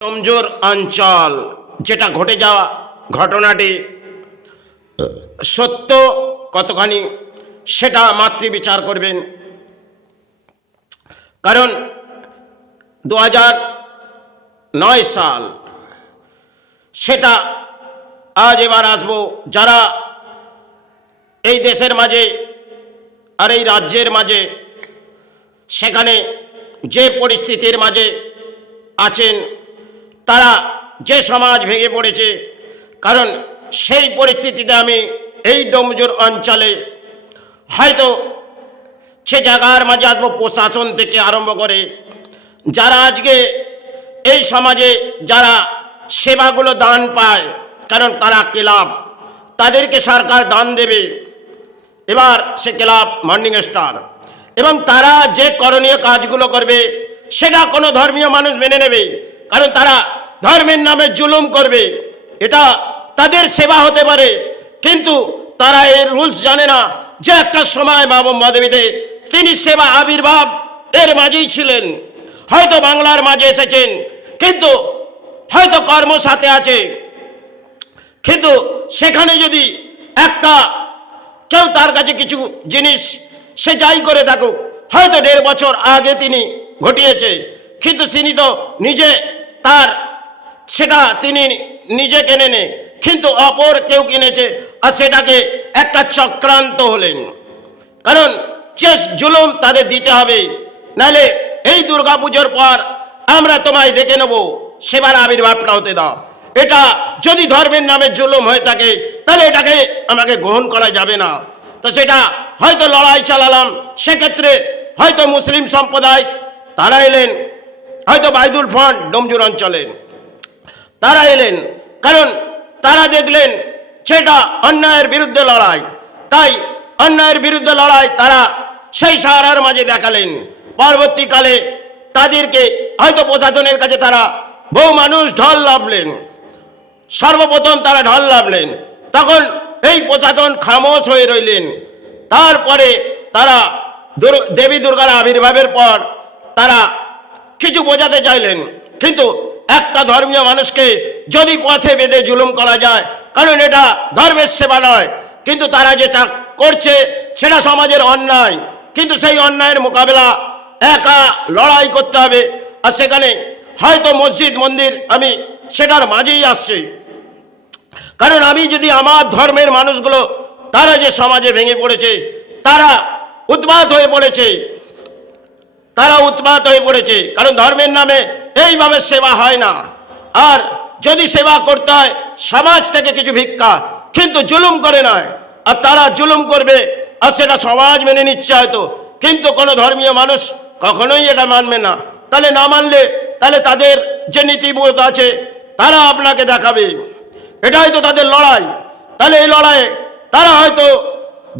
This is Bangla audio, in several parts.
কমজোর অঞ্চল যেটা ঘটে যাওয়া ঘটনাটি সত্য কতখানি সেটা মাতৃবিচার করবেন। কারণ 2009 সাল সেটা আজ এবার আসবো, যারা এই দেশের মাঝে আর এই রাজ্যের মাঝে সেখানে যে পরিস্থিতির মাঝে আছেন, তারা যে সমাজ ভেঙে পড়েছে, কারণ সেই পরিস্থিতিতে আমি এই ডোমজুর অঞ্চলে হয়তো সে জায়গার মাঝে আসবো, প্রশাসন থেকে আরম্ভ করে যারা আজকে এই সমাজে যারা সেবাগুলো দান পায়, কারণ তারা ক্লাব, তাদেরকে সরকার দান দেবে, এবার সে ক্লাব মর্নিং স্টার, এবং তারা যে করণীয় কাজগুলো করবে সেটা কোনো ধর্মীয় মানুষ মেনে নেবে, কারণ তারা ধর্মের নামে জুলুম করবে, এটা তাদের সেবা হতে পারে। কিন্তু তারা এর রুলস জানে না যে একটা সময় মা বোম্বা দেবীতে তিনি সেবা আবির্ভাব এর মাঝেই ছিলেন, হয়তো বাংলার মাঝে এসেছেন, কিন্তু হয়তো কর্ম সাথে আছে, কিন্তু সেখানে যদি একটা কেউ তার কাছে কিছু জিনিস সে যাই করে থাকুক, হয়তো 1.5 বছর আগে তিনি ঘটিয়েছে, কিন্তু তিনি তো নিজে তার সেটা তিনি নিজে কেনে নে, কিন্তু অপর কেউ কিনেছে, আর সেটাকে একটা চক্রান্ত হলেন। কারণ যে জুলুম তাদের দিতে হবে, নাহলে এই দুর্গাপুজোর পর আমরা তোমায় দেখে নেব, সেবার আবির্ভাবটা হতে দাও। এটা যদি ধর্মের নামে জুলুম হয়ে থাকে তাহলে এটাকে আমাকে গ্রহণ করা যাবে না। তো সেটা হয়তো লড়াই চালালাম, সেক্ষেত্রে হয়তো মুসলিম সম্প্রদায় তারা এলেন, হয়তো বাইদুল ফ্রন্ট ডোমজুর অঞ্চলে তারা এলেন, কারণ তারা দেখলেন সেটা অন্যায়ের বিরুদ্ধে লড়াই, তাই অন্যায়ের বিরুদ্ধে লড়াই তারা সেই সাহারার মাঝে দেখালেন। পরবর্তীকালে তাদেরকে হয়তো প্রশাসনের কাছে তারা বহু মানুষ ঢল নামলেন, সর্বপ্রথম তারা ঢল নামলেন, তখন এই প্রশাসন খামোশ হয়ে রইলেন। তারপরে তারা দেবী দুর্গার আবির্ভাবের পর তারা কিছু বোঝাতে চাইলেন, কিন্তু একটা ধর্মীয় মানুষকে যদি পথে বেঁধে জুলুম করা যায়, কারণ এটা ধর্মের সেবা নয়, কিন্তু তারা যেটা করছে সেটা সমাজের অন্যায়, কিন্তু সেই অন্যায়ের মোকাবেলা একা লড়াই করতে হবে। আর সেখানে হয়তো মসজিদ মন্দির আমি সেটার মাঝেই আসছি, কারণ আমি যদি আমার ধর্মের মানুষগুলো তারা যে সমাজে ভেঙে পড়েছে, তারা উৎপাত হয়ে পড়েছে, কারণ ধর্মের নামে এইভাবে সেবা হয় না। আর যদি সেবা করতে হয় সমাজ থেকে কিছু ভিক্ষা, কিন্তু জুলুম করে নয়। আর তারা জুলুম করবে আর সেটা সমাজ মেনে নিচ্ছে হয়তো, কিন্তু কোনো ধর্মীয় মানুষ কখনোই এটা মানবে না। তাহলে না মানলে তাহলে তাদের যে নীতিবোধ আছে তারা আপনাকে দেখাবে, এটা হয়তো তাদের লড়াই। তাহলে এই লড়াইয়ে তারা হয়তো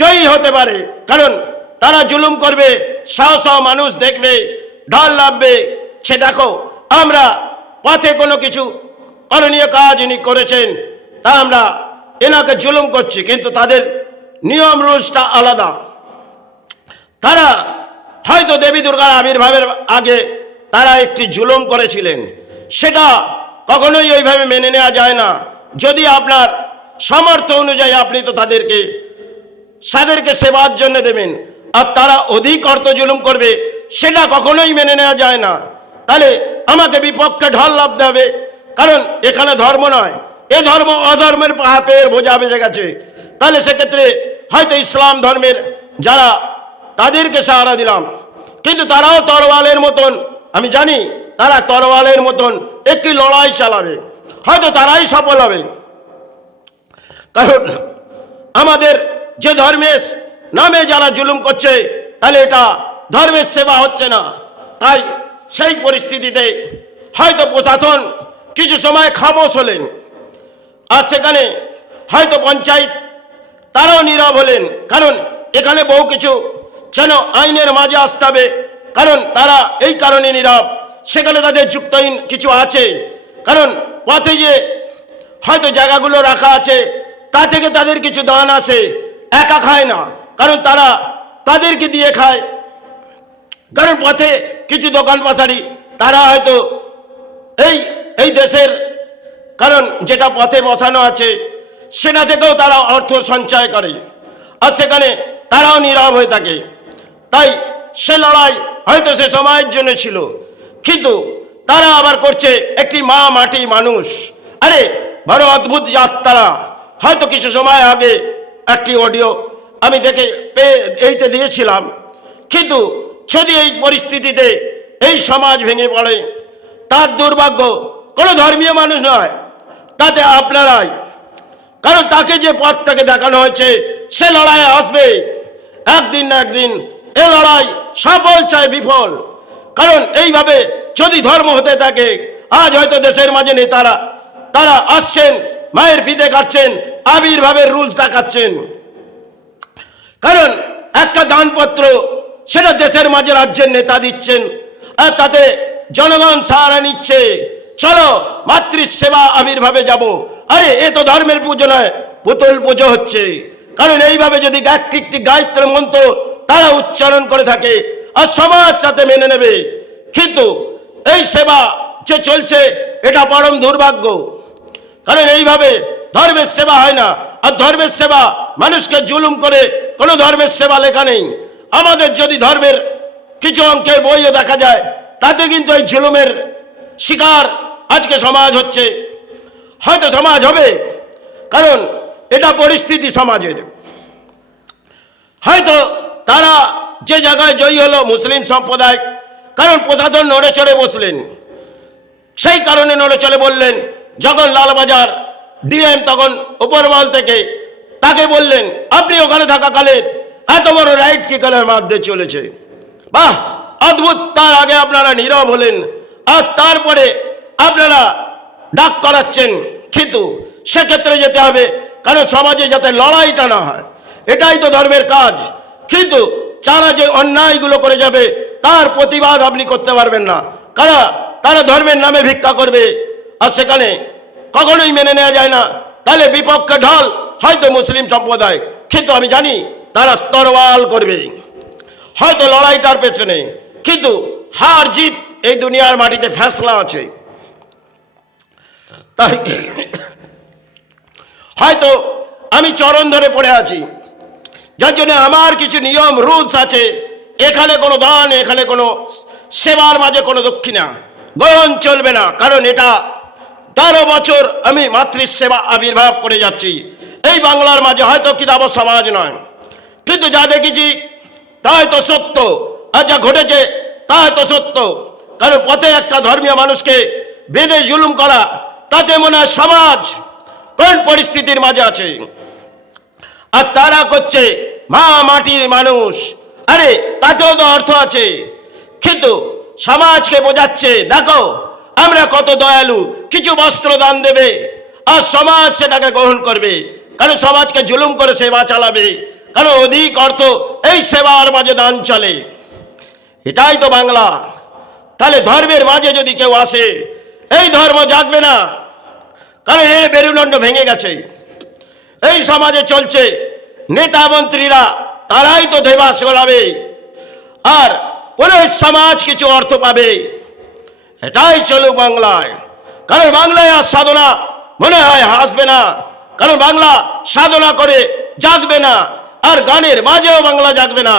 জয়ী হতে পারে, কারণ তারা জুলুম করবে, শহ মানুষ দেখবে, ঢল নামবে, সে দেখো আমরা পথে কোনো কিছু করণীয় কাজ ইনি করেছেন, তা আমরা এনাকে জুলুম করছি, কিন্তু তাদের নিয়ম রুলসটা আলাদা। তারা হয়তো দেবী দুর্গার আবির্ভাবের আগে তারা একটি জুলুম করেছিলেন, সেটা কখনোই ওইভাবে মেনে নেওয়া যায় না। যদি আপনার সামর্থ্য অনুযায়ী আপনি তো তাদেরকে সেবার জন্য দেবেন, আর তারা অধিক অর্থ জুলুম করবে, সেটা কখনোই মেনে নেওয়া যায় না। তাহলে আমাকে বিপক্ষে ঢল নামতে হবে, কারণ এখানে ধর্ম নয়, এ ধর্ম অধর্মের পাহাপের বোঝা বেজে গেছে। তাহলে সেক্ষেত্রে হয়তো ইসলাম ধর্মের যারা তাদেরকে সাহারা দিলাম, কিন্তু তারাও তরোয়ালের মতন, আমি জানি তারা তরোয়ালের মতন একটি লড়াই চালাবে, হয়তো তারাই সফল হবে। কারণ আমাদের যে ধর্মের নামে যারা জুলুম করছে, তাহলে এটা ধর্মের সেবা হচ্ছে না। তাই সেই পরিস্থিতিতে হয়তো প্রশাসন কিছু সময় খামোশ হলেন, আর সেখানে হয়তো পঞ্চায়েত তারাও নীরব হলেন, কারণ এখানে বহু কিছু যেন আইনের মাঝে আসতে হবে, কারণ তারা এই কারণে নীরব, সেখানে তাদের যুক্তহীন কিছু আছে, কারণ পথে যে হয়তো জায়গাগুলো রাখা আছে তা থেকে তাদের কিছু দান আসে, একা খায় না, কারণ তারা তাদেরকে দিয়ে খায়, কারণ পথে কিছু দোকান পাশারি তারা হয়তো এই এই দেশের, কারণ যেটা পথে বসানো আছে সেটা থেকেও তারা অর্থ সঞ্চয় করে, আর সেখানে তারাও নীরব হয়ে থাকে। তাই সে লড়াই হয়তো সে সময়ের জন্য ছিল, কিন্তু তারা আবার করছে একটি মা মাটি মানুষ। আরে বড় অদ্ভুত জাত তারা। হয়তো কিছু সময় আগে একটি অডিও আমি দেখে এইতে দিয়েছিলাম, কিন্তু যদি এই পরিস্থিতিতে এই সমাজ ভেঙে পড়ে, তার দুর্ভাগ্য কোনো ধর্মীয় মানুষ নয়, তাতে আপনারাই। কারণ তাকে যে পথটাকে দেখানো হয়েছে সে লড়াইয়ে আসবে একদিন না একদিন। এ লড়াই সফল চাই বিফল। কারণ এইভাবে যদি ধর্ম হতে থাকে, আজ হয়তো দেশের মাঝে নেতারা তারা আসছেন, মায়ের ফিতে কাটছেন, আবির্ভাবের রুলস দেখাচ্ছেন। কারণ একটা দানপত্র সেটা দেশের মাঝে রাজ্যের নেতা দিচ্ছেন, আর তাতে জনগণ সাহারা নিচ্ছে, চলো মাতৃসেবা আবির্ভাবে যাব। আরে এ তো ধর্মের পুজো নয়, পুতুল পুজো হচ্ছে। কারণ এইভাবে যদি একটি গায়ত্র মন্ত্র তারা উচ্চারণ করে থাকে আর সমাজ সাথে মেনে নেবে, কিন্তু এই সেবা যে চলছে এটা পরম দুর্ভাগ্য। কারণ এইভাবে ধর্মের সেবা হয় না। আর ধর্মের সেবা মানুষকে জুলুম করে কোনো ধর্মের সেবা লেখা নেই। আমাদের যদি ধর্মের কিছু অঙ্কের বইও দেখা যায়, তাতে কিন্তু এই জুলুমের শিকার আজকে সমাজ হচ্ছে। হয়তো সমাজ হবে, কারণ এটা পরিস্থিতি সমাজের। হয়তো তারা যে জায়গায় জয়ী হলো মুসলিম সম্প্রদায়, কারণ প্রশাসন নড়ে চড়ে বসলেন, সেই কারণে নড়ে চড়ে বললেন। যখন লালবাজার ডিএম তখন উপরমহল থেকে তাকে বললেন, আপনি ওখানে থাকাকালে এত বড় রাইট কি করে মাধ্যমে চলেছে, বাহ অদ্ভুত। তার আগে আপনারা নীরব হলেন, আর তারপরে আপনারা ডাক করাচ্ছেন। কিন্তু সেক্ষেত্রে যেতে হবে, কারণ সমাজে যাতে লড়াইটা না হয়, এটাই তো ধর্মের কাজ। কিন্তু যারা যে অন্যায়গুলো করে যাবে তার প্রতিবাদ আপনি করতে পারবেন না, কারণ তারা ধর্মের নামে ভিক্ষা করবে, আর সেখানে কখনোই মেনে নেওয়া যায় না। তাহলে বিপক্ষে ঢল হয়তো মুসলিম সম্প্রদায়, কিন্তু আমি জানি তারা তরোয়াল করবে হয়তো লড়াইটার পেছনে। কিন্তু হার জিত এই দুনিয়ার মাটিতে ফেসলা আছে। তাই হয়তো আমি চরণ ধরে পড়ে আছি, যার জন্য আমার কিছু নিয়ম রুলস আছে। এখানে কোনো দান, এখানে কোনো সেবার মাঝে কোনো দক্ষিণা গ্রহণ চলবে না। কারণ এটা 13 বছর আমি মাতৃসেবা আবির্ভাব করে যাচ্ছি এই বাংলার মাঝে। হয়তো কিতাব সমাজ নয়, কিন্তু যা দেখেছি তা হয়তো সত্য, আর যা ঘটেছে তা হয়তো সত্য। কারণ পথে একটা ধর্মীয় মানুষকে বেঁধে জুলুম করা, তাতে মনে হয় সমাজ কোন পরিস্থিতির মাঝে আছে। আর তারা করছে মা মাটির মানুষ। আরে তাতেও তো অর্থ আছে, কিন্তু সমাজকে বোঝাচ্ছে দেখো আমরা কত দয়ালু, কিছু বস্ত্র দান দেবে আর সমাজ সেটাকে গ্রহণ করবে। কারণ সমাজকে জুলুম করে সেবা চালাবে, কারণ অধিক অর্থ এই সেবার মাঝে দান চলে। এটাই তো বাংলা। তাহলে ধর্মের মাঝে যদি কেউ আসে, এই ধর্ম জাগবে না। কারণ এ বেরুদণ্ড ভেঙে গেছে, এই সমাজে চলছে নেতা মন্ত্রীরা, তারাই তো দেবাস গোলাবে, আর পুরুষ সমাজ কিছু অর্থ পাবে। এটাই চলুক বাংলায়। কারণ বাংলায় আর সাধনা মনে হয় আসবে না, কারণ বাংলা সাধনা করে জাগবে না, আর গানের মাঝেও বাংলা জাগবে না।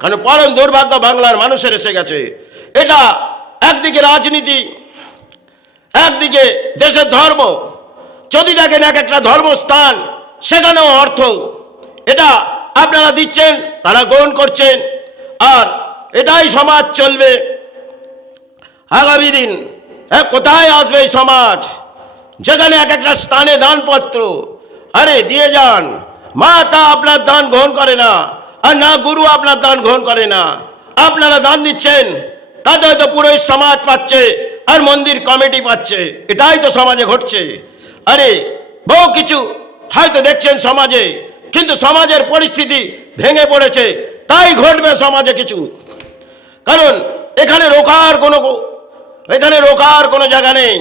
কারণ পরম দুর্ভাগ্য বাংলার মানুষের এসে গেছে। এটা একদিকে রাজনীতি, একদিকে দেশের ধর্ম। যদি দেখেন এক একটা ধর্মস্থান সেখানেও অর্থ, এটা আপনারা দিচ্ছেন, তারা গ্রহণ করছেন, আর এটাই সমাজ চলবে আগামী দিন। কোথায় আসবে এই সমাজ যেখানে এক একটা স্থানে দানপত্র? আরে দিয়ে যান, মা তা আপনার দান গ্রহণ করে না, আর না গুরু আপনার দান গ্রহণ করে না। আপনারা দান দিচ্ছেন, তাতে হয়তো পুরো সমাজ পাচ্ছে আর মন্দির কমিটি পাচ্ছে। এটাই তো সমাজে ঘটছে। আরে বহু কিছু হয়তো দেখছেন সমাজে, কিন্তু সমাজের পরিস্থিতি ভেঙে পড়েছে, তাই ঘটবে সমাজে কিছু। কারণ এখানে রোকার কোনো জায়গা নেই।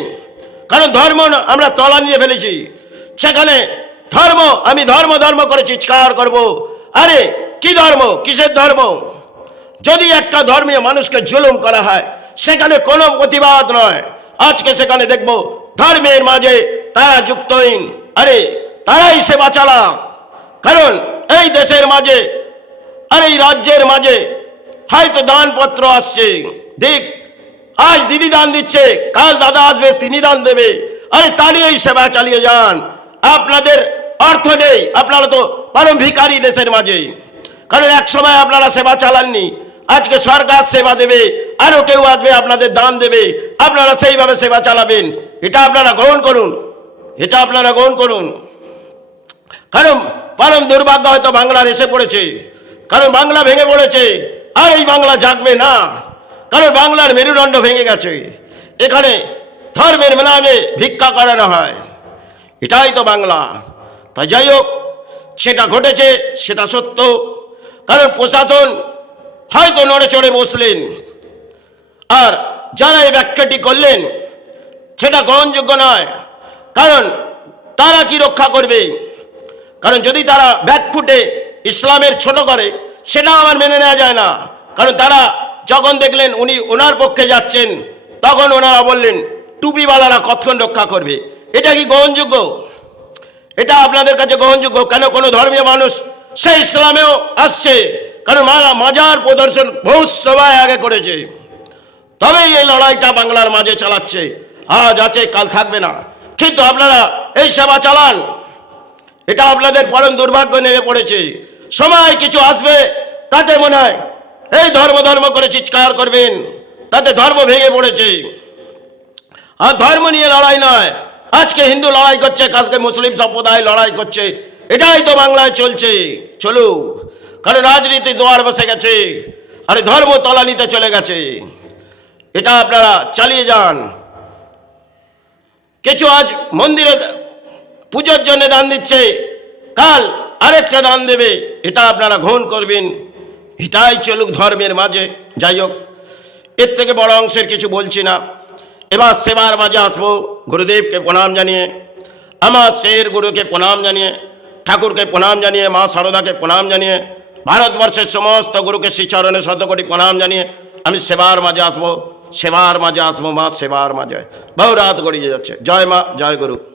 কারণ ধর্ম আমরা তলা নিয়ে ফেলেছি। সেখানে ধর্ম, আমি ধর্ম করে চিৎকার করব। আরে কি ধর্ম, কিসের ধর্ম? যদি একটা ধর্মীয় মানুষকে জুলুম করা হয় সেখানে কোনো প্রতিবাদ নয়, আজকে সেখানে দেখব ধর্মের মাঝে তারা যুক্তহীন, আরে তারাই সেবা চালা। কারণ এই দেশের মাঝে আর এই রাজ্যের মাঝে হয়তো দানপত্র আসছে, দেখ আজ দিদি দান দিচ্ছে, কাল দাদা আসবে তিনি দান দেবে, আরে তারই এই সেবা চালিয়ে যান। আপনাদের অর্থ নেই, আপনারা তো পরম ভিখারি দেশের মাঝে। কারণ এক সময় আপনারা সেবা চালাননি, আজকে সরকার সেবা দেবে, আরো কেউ আসবে আপনাদের দান দেবে, আপনারা সেইভাবে সেবা চালাবেন। এটা আপনারা গ্রহণ করুন, এটা আপনারা গ্রহণ করুন। কারণ পরম দুর্ভাগ্য হয়তো বাংলার এসে পড়েছে, কারণ বাংলা ভেঙে পড়েছে, আর এই বাংলা জাগবে না। কারণ বাংলার মেরুদণ্ড ভেঙে গেছে, এখানে ধর্মের নামে ভিক্ষা করানো হয়, এটাই তো বাংলা। তাই যাই হোক, সেটা ঘটেছে, সেটা সত্য। কারণ প্রশাসন হয়তো নড়ে চড়ে বসলেন, আর যারা এই ব্যাখ্যাটি করলেন সেটা গ্রহণযোগ্য নয়। কারণ তারা কি রক্ষা করবে? কারণ যদি তারা ব্যাকফুটে ইসলামের ছোট করে, সেটা আমার মেনে নেওয়া যায় না। কারণ তারা যখন দেখলেন উনি ওনার পক্ষে যাচ্ছেন, তখন ওনারা বললেন টুপিওয়ালারা কতক্ষণ রক্ষা করবে। এটা কি গ্রহণযোগ্য? এটা আপনাদের কাছে গ্রহণযোগ্য? কেন কোনো ধর্মীয় মানুষ সে ইসলামেও আসছে, কারণ মাজার প্রদর্শন বহু সবাই আগে করেছে, তবেই এই লড়াইটা বাংলার মাঝে চালাচ্ছে। আজ আছে, কাল থাকবে না, কিন্তু আপনারা এই সেবা চালান, এটা আপনাদের পরম দুর্ভাগ্য নেমে পড়েছে। সময় কিছু আসবে, তাতে মনে হয় এই ধর্ম ধর্ম করে চিৎকার করবেন, তাতে ধর্ম ভেঙে পড়েছে। আর ধর্ম নিয়ে লড়াই নয়, আজকে হিন্দু লড়াই করছে, কালকে মুসলিম সম্প্রদায় লড়াই করছে, এটাই তো বাংলায় চলছে। চলুক, কারণ রাজনীতি দোয়ার বসে গেছে, আর ধর্ম তলানিতে চলে গেছে। এটা আপনারা চালিয়ে যান। কিছু আজ মন্দিরে পুজোর জন্য দান দিচ্ছে, কাল আরেকটা দান দেবে, এটা আপনারা গ্রহণ করবেন। এটাই চলুক ধর্মের মাঝে। যাই হোক, এর থেকে বড় অংশের কিছু বলছি না। এবার সেবার মাঝে আসবো গুরুদেবকে প্রণাম জানিয়ে, আমার শের গুরুকে প্রণাম জানিয়ে, ঠাকুরকে প্রণাম জানিয়ে, মা সারদাকে প্রণাম জানিয়ে, ভারতবর্ষের সমস্ত গুরুকে শ্রীচরণে শতকোটি প্রণাম জানিয়ে আমি সেবার মাঝে আসবো, সেবার মাঝে আসবো, মা সেবার মাঝে। বহু রাত গড়িয়ে যাচ্ছে। জয় মা, জয় গুরু।